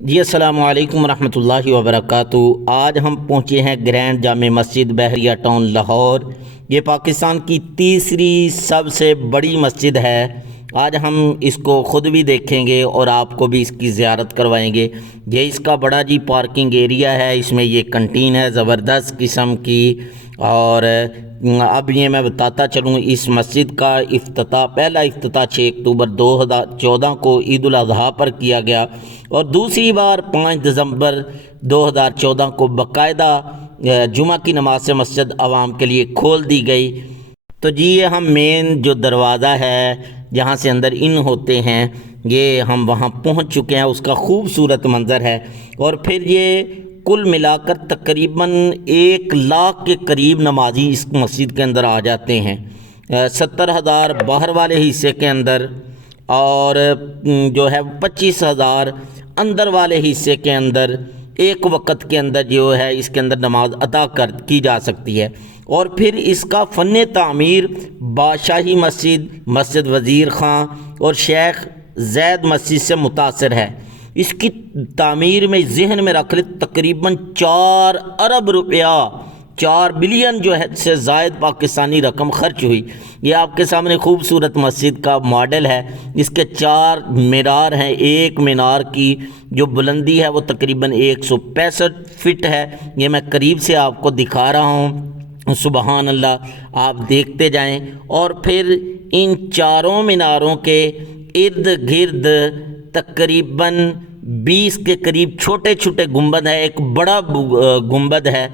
جی السلام علیکم ورحمۃ اللہ وبرکاتہ۔ آج ہم پہنچے ہیں گرینڈ جامع مسجد بحریہ ٹاؤن لاہور۔ یہ پاکستان کی تیسری سب سے بڑی مسجد ہے۔ آج ہم اس کو خود بھی دیکھیں گے اور آپ کو بھی اس کی زیارت کروائیں گے۔ یہ اس کا بڑا جی پارکنگ ایریا ہے، اس میں یہ کنٹین ہے زبردست قسم کی۔ اور اب یہ میں بتاتا چلوں، اس مسجد کا افتتاح پہلا افتتاح 6 اکتوبر 2014 کو عید الاضحیٰ پر کیا گیا اور دوسری بار 5 دسمبر 2014 کو باقاعدہ جمعہ کی نماز سے مسجد عوام کے لیے کھول دی گئی۔ تو جی یہ ہم مین جو دروازہ ہے جہاں سے اندر ان ہوتے ہیں، یہ ہم وہاں پہنچ چکے ہیں۔ اس کا خوبصورت منظر ہے اور پھر یہ کل ملا کر تقریباً 1 لاکھ کے قریب نمازی اس مسجد کے اندر آ جاتے ہیں۔ 70,000 باہر والے حصے کے اندر اور جو ہے 25,000 اندر والے حصے کے اندر ایک وقت کے اندر جو ہے اس کے اندر نماز ادا کی جا سکتی ہے۔ اور پھر اس کا فن تعمیر بادشاہی مسجد، مسجد وزیر خان اور شیخ زید مسجد سے متاثر ہے۔ اس کی تعمیر میں ذہن میں رکھ لیں تقریباً 4 ارب روپیہ، 4 بلین جو ہے سے زائد پاکستانی رقم خرچ ہوئی۔ یہ آپ کے سامنے خوبصورت مسجد کا ماڈل ہے۔ اس کے 4 مینار ہیں۔ ایک مینار کی جو بلندی ہے وہ تقریباً 165 فٹ ہے۔ یہ میں قریب سے آپ کو دکھا رہا ہوں، سبحان اللہ، آپ دیکھتے جائیں۔ اور پھر ان 4 میناروں کے ارد گرد تقریباً 20 کے قریب چھوٹے چھوٹے گنبد ہیں، ایک بڑا گنبد ہے۔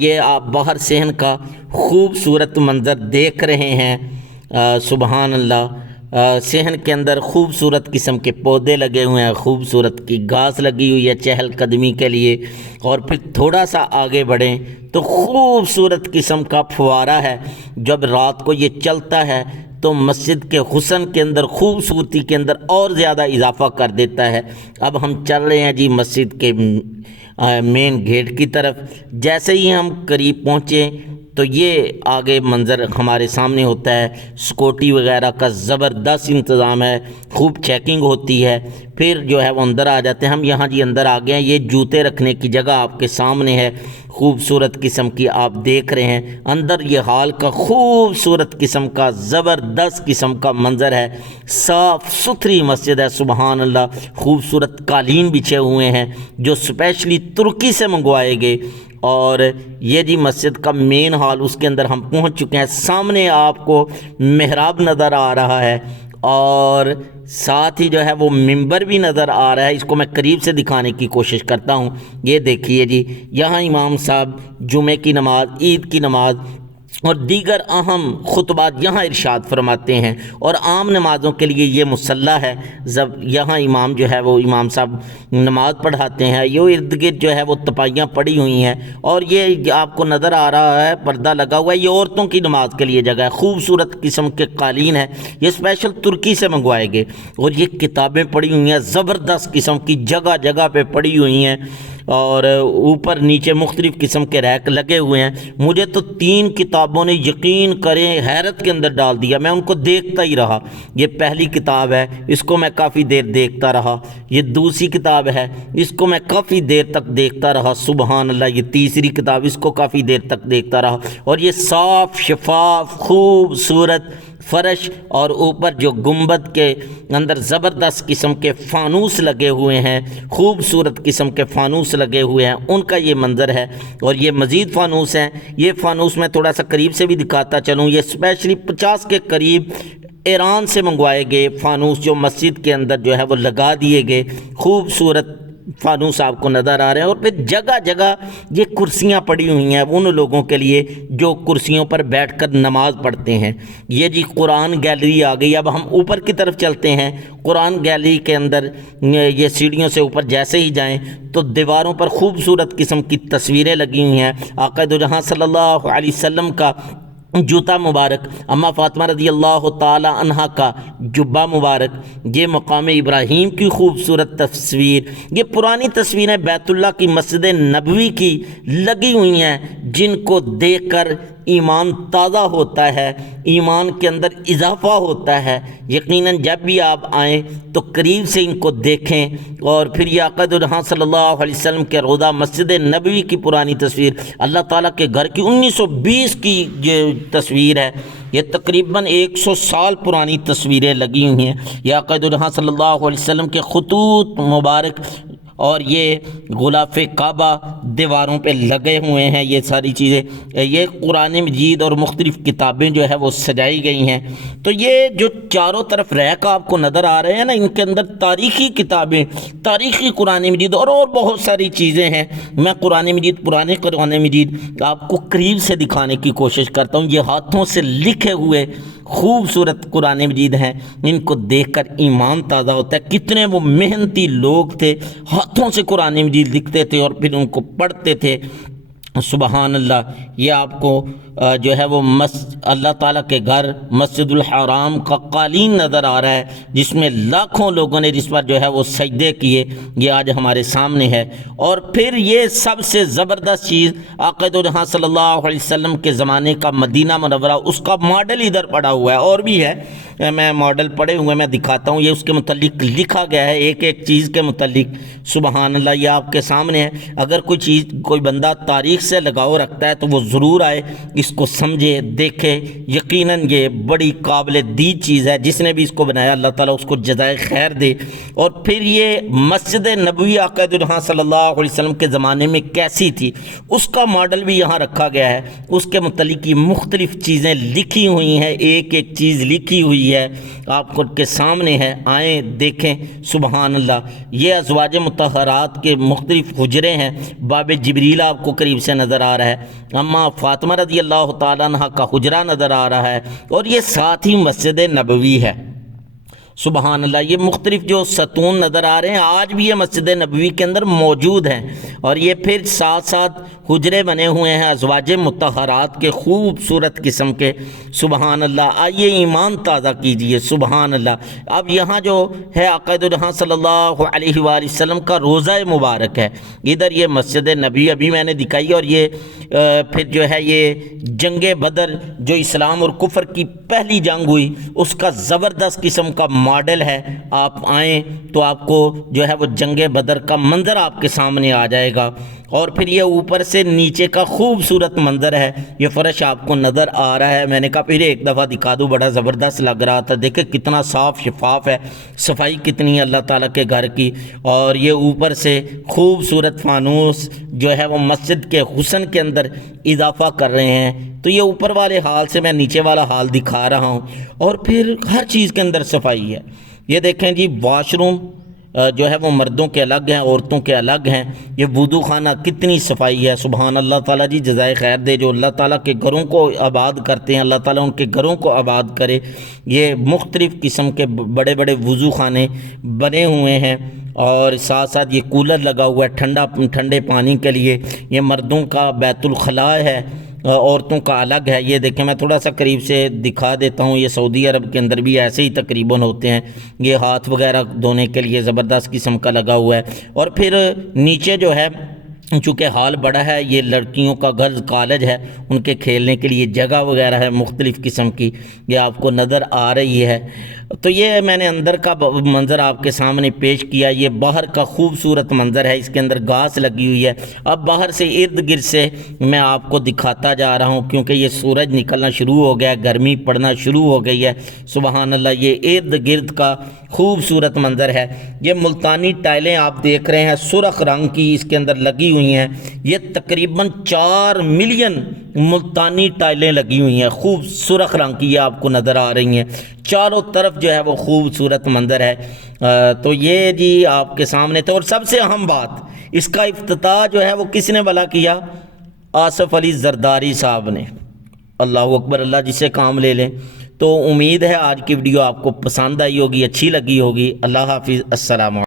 یہ آپ باہر صحن کا خوبصورت منظر دیکھ رہے ہیں، سبحان اللہ۔ صحن کے اندر خوبصورت قسم کے پودے لگے ہوئے ہیں، خوبصورت کی گھاس لگی ہوئی ہے چہل قدمی کے لیے۔ اور پھر تھوڑا سا آگے بڑھیں تو خوبصورت قسم کا فوارہ ہے، جب رات کو یہ چلتا ہے تو مسجد کے حسن کے اندر، خوبصورتی کے اندر اور زیادہ اضافہ کر دیتا ہے۔ اب ہم چل رہے ہیں جی مسجد کے مین گیٹ کی طرف۔ جیسے ہی ہم قریب پہنچے تو یہ آگے منظر ہمارے سامنے ہوتا ہے۔ سیکورٹی وغیرہ کا زبردست انتظام ہے، خوب چیکنگ ہوتی ہے۔ پھر جو ہے وہ اندر آ جاتے ہیں ہم۔ یہاں جی اندر آ گئے ہیں۔ یہ جوتے رکھنے کی جگہ آپ کے سامنے ہے، خوبصورت قسم کی آپ دیکھ رہے ہیں۔ اندر یہ ہال کا خوبصورت قسم کا زبردست قسم کا منظر ہے۔ صاف ستھری مسجد ہے، سبحان اللہ۔ خوبصورت قالین بچھے ہوئے ہیں جو اسپیشلی ترکی سے منگوائے گئے۔ اور یہ جی مسجد کا مین ہال، اس کے اندر ہم پہنچ چکے ہیں۔ سامنے آپ کو محراب نظر آ رہا ہے اور ساتھ ہی جو ہے وہ ممبر بھی نظر آ رہا ہے۔ اس کو میں قریب سے دکھانے کی کوشش کرتا ہوں۔ یہ دیکھیے جی، یہاں امام صاحب جمعے کی نماز، عید کی نماز اور دیگر اہم خطبات یہاں ارشاد فرماتے ہیں۔ اور عام نمازوں کے لیے یہ مصلی ہے، جب یہاں امام جو ہے وہ امام صاحب نماز پڑھاتے ہیں۔ یہ ارد گرد جو ہے وہ تپائیاں پڑی ہوئی ہیں اور یہ آپ کو نظر آ رہا ہے پردہ لگا ہوا ہے، یہ عورتوں کی نماز کے لیے جگہ ہے۔ خوبصورت قسم کے قالین ہے، یہ اسپیشل ترکی سے منگوائے گئے۔ اور یہ کتابیں پڑی ہوئی ہیں زبردست قسم کی، جگہ جگہ پہ پڑی ہوئی ہیں اور اوپر نیچے مختلف قسم کے ریک لگے ہوئے ہیں۔ مجھے تو 3 کتابوں نے یقین کریں حیرت کے اندر ڈال دیا، میں ان کو دیکھتا ہی رہا۔ یہ پہلی کتاب ہے، اس کو میں کافی دیر دیکھتا رہا۔ یہ دوسری کتاب ہے، اس کو میں کافی دیر تک دیکھتا رہا، سبحان اللہ۔ یہ تیسری کتاب، اس کو کافی دیر تک دیکھتا رہا۔ اور یہ صاف شفاف خوبصورت فرش اور اوپر جو گنبد کے اندر زبردست قسم کے فانوس لگے ہوئے ہیں، خوبصورت قسم کے فانوس لگے ہوئے ہیں، ان کا یہ منظر ہے۔ اور یہ مزید فانوس ہیں۔ یہ فانوس میں تھوڑا سا قریب سے بھی دکھاتا چلوں۔ یہ اسپیشلی 50 کے قریب ایران سے منگوائے گئے فانوس جو مسجد کے اندر جو ہے وہ لگا دیے گئے۔ خوبصورت فانوس آپ کو نظر آ رہے ہیں۔ اور پھر جگہ جگہ یہ کرسیاں پڑی ہوئی ہیں ان لوگوں کے لیے جو کرسیوں پر بیٹھ کر نماز پڑھتے ہیں۔ یہ جی قرآن گیلری آ گئی۔ اب ہم اوپر کی طرف چلتے ہیں۔ قرآن گیلری کے اندر یہ سیڑھیوں سے اوپر جیسے ہی جائیں تو دیواروں پر خوبصورت قسم کی تصویریں لگی ہوئی ہیں۔ آقا دو جہاں صلی اللہ علیہ وسلم کا جوتا مبارک، اماں فاطمہ رضی اللہ تعالی عنہا کا جبہ مبارک، یہ مقام ابراہیم کی خوبصورت تصویر، یہ پرانی تصویریں بیت اللہ کی مسجد نبوی کی لگی ہوئی ہیں، جن کو دیکھ کر ایمان تازہ ہوتا ہے، ایمان کے اندر اضافہ ہوتا ہے۔ یقیناً جب بھی آپ آئیں تو قریب سے ان کو دیکھیں، اور پھر یہ آقا دو جہاں صلی اللہ علیہ وسلم کے روضہ مسجد نبوی کی پرانی تصویر، اللہ تعالیٰ کے گھر کی 1920 کی یہ تصویر ہے، یہ تقریباً 100 سال پرانی تصویریں لگی ہوئی ہیں۔ یہ آقا دو جہاں صلی اللہ علیہ وسلم کے خطوط مبارک اور یہ غلاف کعبہ دیواروں پہ لگے ہوئے ہیں، یہ ساری چیزیں، یہ قرآن مجید اور مختلف کتابیں جو ہے وہ سجائی گئی ہیں۔ تو یہ جو چاروں طرف ریک آپ کو نظر آ رہے ہیں نا، ان کے اندر تاریخی کتابیں، تاریخی قرآن مجید اور بہت ساری چیزیں ہیں۔ میں قرآن مجید، پرانے قرآن مجید آپ کو قریب سے دکھانے کی کوشش کرتا ہوں۔ یہ ہاتھوں سے لکھے ہوئے خوبصورت قرآن مجید ہیں، ان کو دیکھ کر ایمان تازہ ہوتا ہے۔ کتنے وہ محنتی لوگ تھے، ہاتھوں سے قرآن مجید لکھتے تھے اور پھر ان کو پڑھتے تھے۔ سبحان اللہ۔ یہ آپ کو جو ہے وہ اللہ تعالیٰ کے گھر مسجد الحرام کا قالین نظر آ رہا ہے، جس میں لاکھوں لوگوں نے جس پر جو ہے وہ سجدے کیے، یہ آج ہمارے سامنے ہے۔ اور پھر یہ سب سے زبردست چیز آقا دو جہاں صلی اللہ علیہ وسلم کے زمانے کا مدینہ منورہ، اس کا ماڈل ادھر پڑا ہوا ہے، اور بھی ہے، میں ماڈل پڑے ہوئے میں دکھاتا ہوں۔ یہ اس کے متعلق لکھا گیا ہے، ایک ایک چیز کے متعلق۔ سبحان اللہ۔ یہ آپ کے سامنے ہے۔ اگر کوئی چیز، کوئی بندہ تاریخ سے لگاؤ رکھتا ہے تو وہ ضرور آئے، اس کو سمجھے، دیکھے۔ یقیناً یہ بڑی قابل دید چیز ہے، جس نے بھی اس کو بنایا اللہ تعالیٰ اس کو جزائے خیر دے۔ اور پھر یہ مسجد نبوی آقا دو جہاں صلی اللہ علیہ وسلم کے زمانے میں کیسی تھی، اس کا ماڈل بھی یہاں رکھا گیا ہے۔ اس کے متعلق یہ مختلف چیزیں لکھی ہوئی ہیں، ایک ایک چیز لکھی ہوئی ہے، آپ کو کے سامنے ہے، آئیں دیکھیں۔ سبحان اللہ۔ یہ ازواج مطہرات کے مختلف حجرے ہیں۔ باب جبریل آپ کو قریب سے نظر آ رہا ہے، اما فاطمہ رضی اللہ تعالیٰ عنہ کا حجرہ نظر آ رہا ہے، اور یہ ساتھ ہی مسجد نبوی ہے۔ سبحان اللہ۔ یہ مختلف جو ستون نظر آ رہے ہیں آج بھی یہ مسجد نبوی کے اندر موجود ہیں، اور یہ پھر ساتھ ساتھ حجرے بنے ہوئے ہیں ازواج مطہرات کے، خوبصورت قسم کے۔ سبحان اللہ۔ آئیے ایمان تازہ کیجئے۔ سبحان اللہ۔ اب یہاں جو ہے آقا دو جہاں صلی اللہ علیہ وآلہ وسلم کا روضہ مبارک ہے، ادھر یہ مسجد نبی ابھی میں نے دکھائی، اور یہ پھر جو ہے یہ جنگ بدر جو اسلام اور کفر کی پہلی جنگ ہوئی، اس کا زبردست قسم کا ماڈل ہے۔ آپ آئیں تو آپ کو جو ہے وہ جنگ بدر کا منظر آپ کے سامنے آ جائے گا، اور پھر یہ اوپر سے نیچے کا خوبصورت منظر ہے۔ یہ فرش آپ کو نظر آ رہا ہے، میں نے کہا پھر ایک دفعہ دکھا دوں، بڑا زبردست لگ رہا تھا۔ دیکھیں کتنا صاف شفاف ہے، صفائی کتنی ہے اللہ تعالیٰ کے گھر کی، اور یہ اوپر سے خوبصورت فانوس جو ہے وہ مسجد کے حسن کے اندر اضافہ کر رہے ہیں۔ تو یہ اوپر والے حال سے میں نیچے والا حال دکھا رہا ہوں، اور پھر ہر چیز کے اندر صفائی ہے۔ یہ دیکھیں جی، واش روم جو ہے وہ مردوں کے الگ ہیں، عورتوں کے الگ ہیں۔ یہ وضو خانہ کتنی صفائی ہے۔ سبحان اللہ تعالیٰ جی جزائے خیر دے، جو اللہ تعالیٰ کے گھروں کو آباد کرتے ہیں، اللہ تعالیٰ ان کے گھروں کو آباد کرے۔ یہ مختلف قسم کے بڑے بڑے وضو خانے بنے ہوئے ہیں، اور ساتھ ساتھ یہ کولر لگا ہوا ہے ٹھنڈے پانی کے لیے۔ یہ مردوں کا بیت الخلاء ہے، عورتوں کا الگ ہے۔ یہ دیکھیں میں تھوڑا سا قریب سے دکھا دیتا ہوں، یہ سعودی عرب کے اندر بھی ایسے ہی تقریباً ہوتے ہیں۔ یہ ہاتھ وغیرہ دھونے کے لیے زبردست قسم کا لگا ہوا ہے، اور پھر نیچے جو ہے چونکہ ہال بڑا ہے، یہ لڑکیوں کا گرلز کالج ہے، ان کے کھیلنے کے لیے جگہ وغیرہ ہے مختلف قسم کی، یہ آپ کو نظر آ رہی ہے۔ تو یہ میں نے اندر کا منظر آپ کے سامنے پیش کیا۔ یہ باہر کا خوبصورت منظر ہے، اس کے اندر گھاس لگی ہوئی ہے۔ اب باہر سے ارد گرد سے میں آپ کو دکھاتا جا رہا ہوں، کیونکہ یہ سورج نکلنا شروع ہو گیا ہے، گرمی پڑنا شروع ہو گئی ہے۔ سبحان اللہ۔ یہ ارد گرد کا خوبصورت منظر ہے۔ یہ ملتانی ٹائلیں آپ دیکھ رہے ہیں، سرخ رنگ کی اس کے اندر لگی ہوئی ہیں۔ یہ تقریباً 4 ملین ملتانی ٹائلیں لگی ہوئی ہیں، خوب سرخ رنگ کی، یہ آپ کو نظر آ رہی ہیں۔ چاروں طرف جو ہے وہ خوبصورت منظر ہے۔ تو یہ جی آپ کے سامنے تھے، اور سب سے اہم بات، اس کا افتتاح جو ہے وہ کس نے بھلا کیا؟ آصف علی زرداری صاحب نے۔ اللہ اکبر، اللہ جسے کام لے لیں۔ تو امید ہے آج کی ویڈیو آپ کو پسند آئی ہوگی، اچھی لگی ہوگی۔ اللہ حافظ، السلام علیکم۔